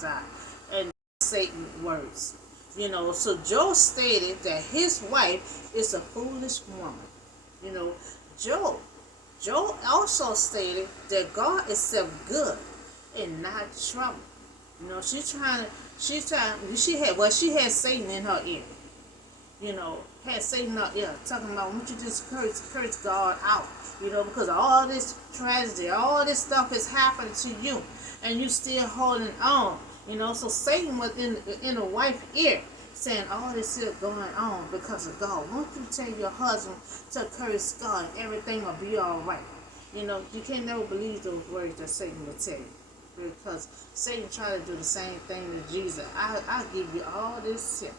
die. And Satan's words. So Job stated that his wife is a foolish woman. You know, Job. Job also stated that God is self good and not trouble. She had Satan in her ear. Had Satan in her ear talking about, won't you just curse God out? Because all this tragedy, all this stuff is happening to you, and you still holding on. So Satan was in a wife's ear saying all this is going on because of God. Won't you tell your husband to curse God and everything will be all right? You can't never believe those words that Satan will tell you. Because Satan tried to do the same thing to Jesus. I give you all this here.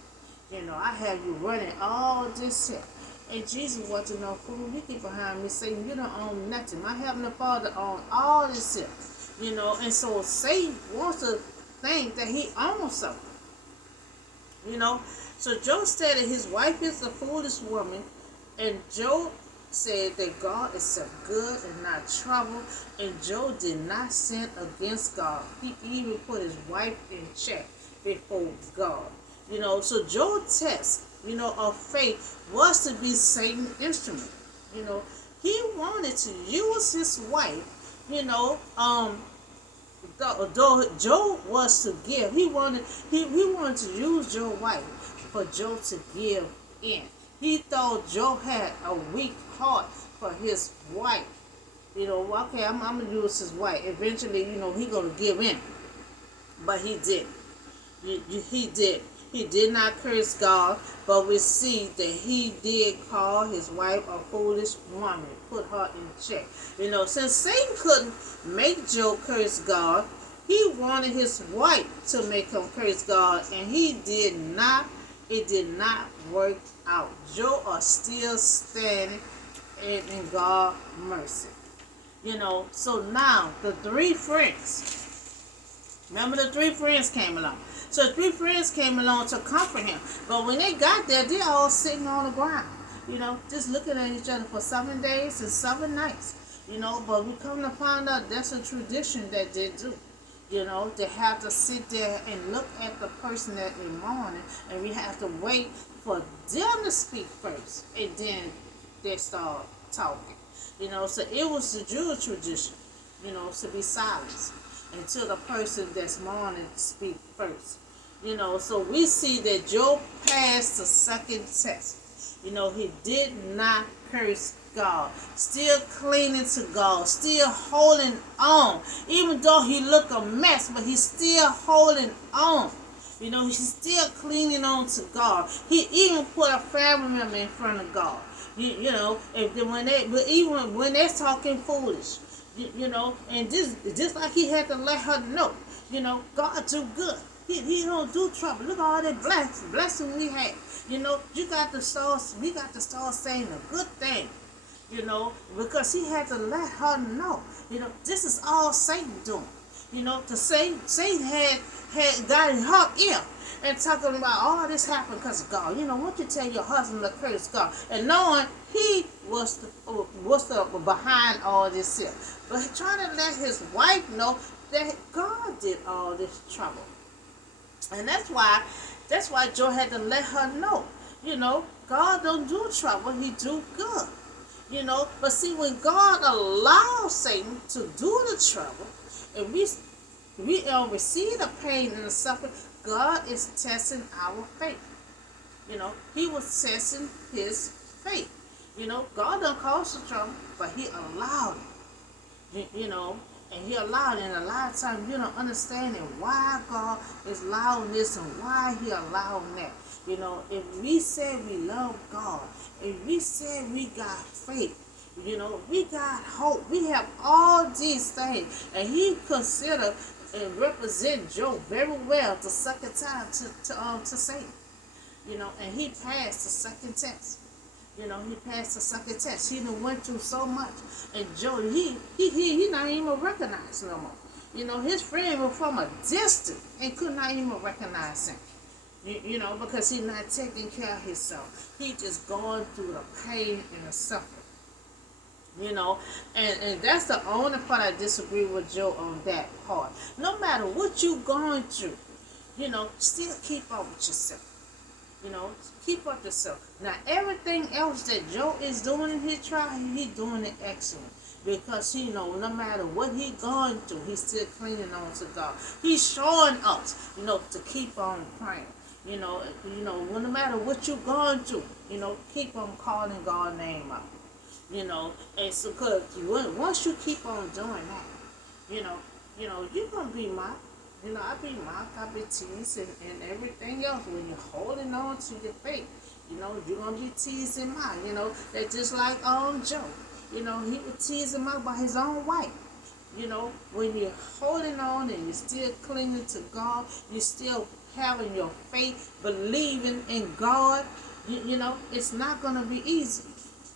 I have you running all this here. And Jesus wants to know, fool, you get behind me, Satan, you don't own nothing. My Heavenly Father owns all this here. And so Satan wants to think that he owns something. So Job said that his wife is a foolish woman, and Job said that God is so good and not trouble, and Job did not sin against God. He even put his wife in check before God. So Job's test, of faith was to be Satan's instrument. He wanted to use his wife, though Job was to give, he wanted to use Job's wife for Job to give in. He thought Job had a weak heart for his wife. Okay, I'm gonna use his wife. Eventually, he gonna give in, but he didn't. He did. He did not curse God, but we see that he did call his wife a foolish woman, put her in check. Since Satan couldn't make Job curse God, he wanted his wife to make him curse God, and he did not. It did not work out. Job are still standing in God's mercy. So now the three friends. Remember the three friends came along. So the three friends came along to comfort him. But when they got there, they're all sitting on the ground. Just looking at each other for 7 days and 7 nights. But we come to find out that's a tradition that they do. They have to sit there and look at the person that they're mourning, and we have to wait for them to speak first, and then they start talking. So it was the Jewish tradition, to be silenced until the person that's mourning speak first. So we see that Job passed the second test. He did not curse God, still clinging to God, still holding on, even though he looked a mess, but he's still holding on. He's still clinging on to God. He even put a family member in front of God. Even when they're talking foolish, and just like he had to let her know, God do good. He don't do trouble. Look at all that blessing we have. We got to start saying a good thing. Because he had to let her know. This is all Satan doing. To say Satan had got in her ear and talking about all this happened because of God. Won't you tell your husband to curse God? And knowing he was the behind all this here. But trying to let his wife know that God did all this trouble. And that's why Job had to let her know. God don't do trouble, he do good. But see, when God allows Satan to do the trouble, and we receive the pain and the suffering, God is testing our faith. He was testing his faith. God don't cause the trouble, but he allowed it. And he allowed it. And a lot of times you don't understand why God is allowing this and why he allowing that. If we say we love God, if we say we got faith, we got hope, we have all these things, and he considered and represent Job very well the second time to Satan. And he passed the second test. He passed the second test. He done went through so much, and Job, he not even recognized no more. His friend was from a distance and could not even recognize him. Because he's not taking care of himself. He just going through the pain and the suffering. You know, and that's the only part I disagree with Joe on that part. No matter what you going through, still keep up with yourself. You know, keep up yourself. Now, everything else that Joe is doing in his trial, he doing it excellent. Because no matter what he going through, he's still clinging on to God. He's showing us, to keep on praying. Well, no matter what you're going through, keep on calling God's name out. And so, cause once you keep on doing that, you know, you're gonna be mocked. I be mocked, I be teased, and everything else. When you're holding on to your faith, you're gonna be teased and mocked. That's just like Joe. He was teased and mocked by his own wife. When you're holding on and you're still clinging to God, you're still having your faith, believing in God. It's not gonna be easy.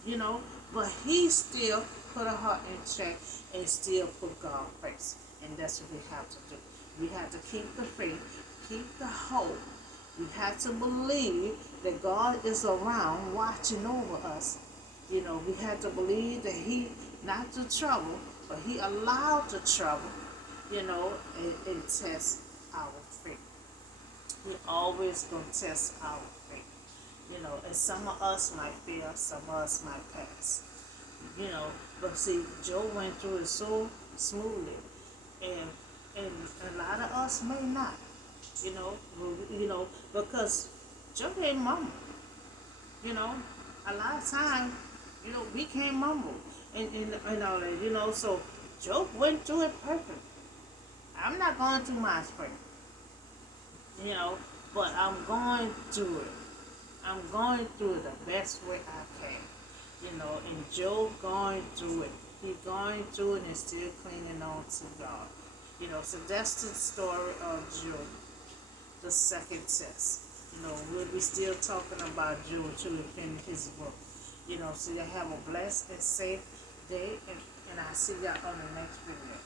You know, but he still put her heart in check and still put God first. And that's what we have to do. We have to keep the faith, keep the hope. We have to believe that God is around watching over us. We have to believe that he not the trouble, but he allowed the trouble, and test our faith. He always gonna test our faith. And some of us might fail, some of us might pass. But see, Joe went through it so smoothly, and and a lot of us may not. Because Joe ain't mumble. You know, a lot of times, we can't mumble, and all that. So Joe went through it perfect. I'm not going through my spring, you know, but I'm going through it. I'm going through it the best way I can. And Joe going through it. He going through it and still clinging on to God. So that's the story of Job, the second test. We'll be still talking about Job until we finish his book. So y'all have a blessed and safe day, and I'll see y'all on the next video.